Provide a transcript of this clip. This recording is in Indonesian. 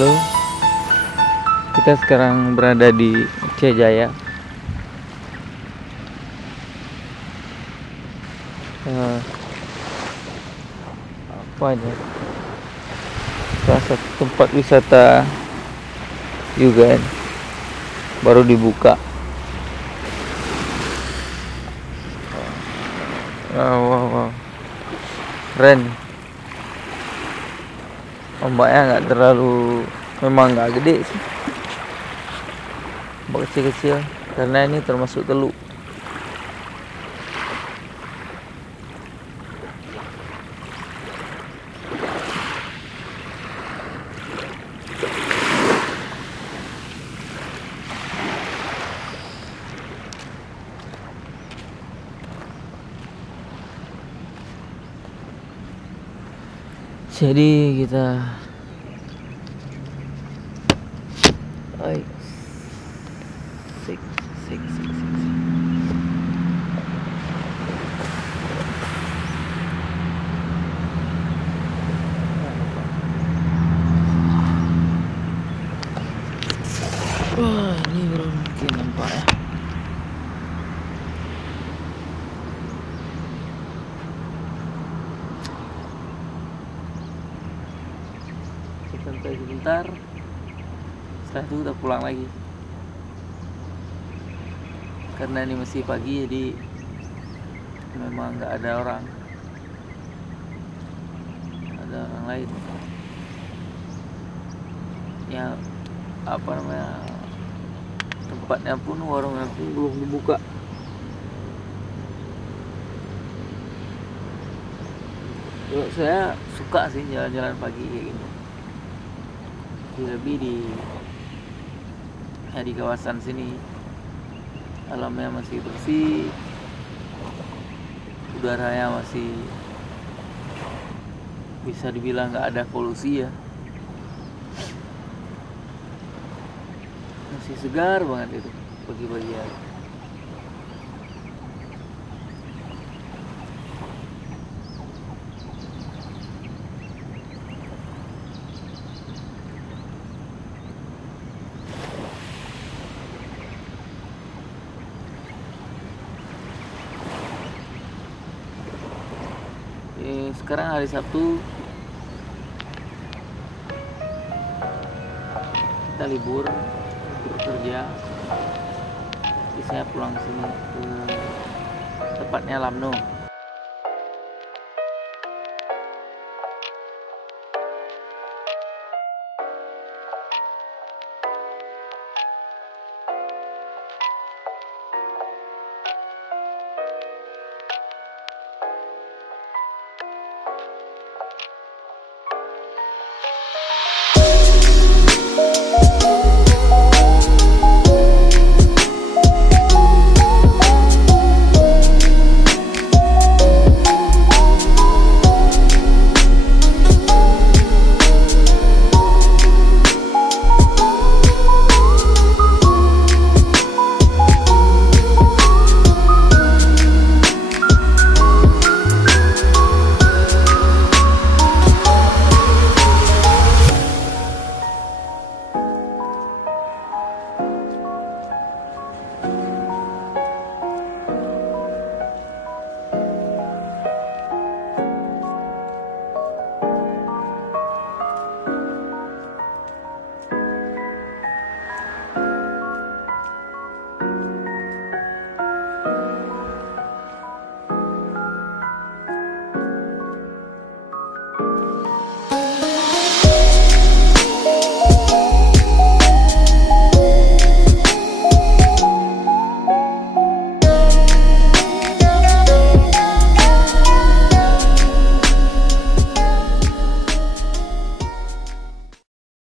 Halo, kita sekarang berada di Ciajaya. Eh, apa aja? Salah satu tempat wisata juga kan, baru dibuka. Wow, wow, wow. Keren. Ombaknya nggak terlalu, memang nggak gede sih, ombak kecil-kecil karena ini termasuk teluk. Jadi kita sik, sik, sik, sik, sik. Wah, ini baru mungkin nampak ya. Kita santai sebentar, setelah itu udah pulang lagi karena ini masih pagi, jadi memang nggak ada orang lain ya. Apa namanya, tempatnya pun, warungnya pun belum dibuka. Kalau saya suka sih jalan-jalan pagi kayak gini, lebih di kawasan sini alamnya masih bersih, udaranya masih bisa dibilang nggak ada polusi ya, masih segar banget itu pagi-pagi ya. Sekarang hari Sabtu, kita libur kerja, jadi saya pulang sini ke tepatnya Lamno.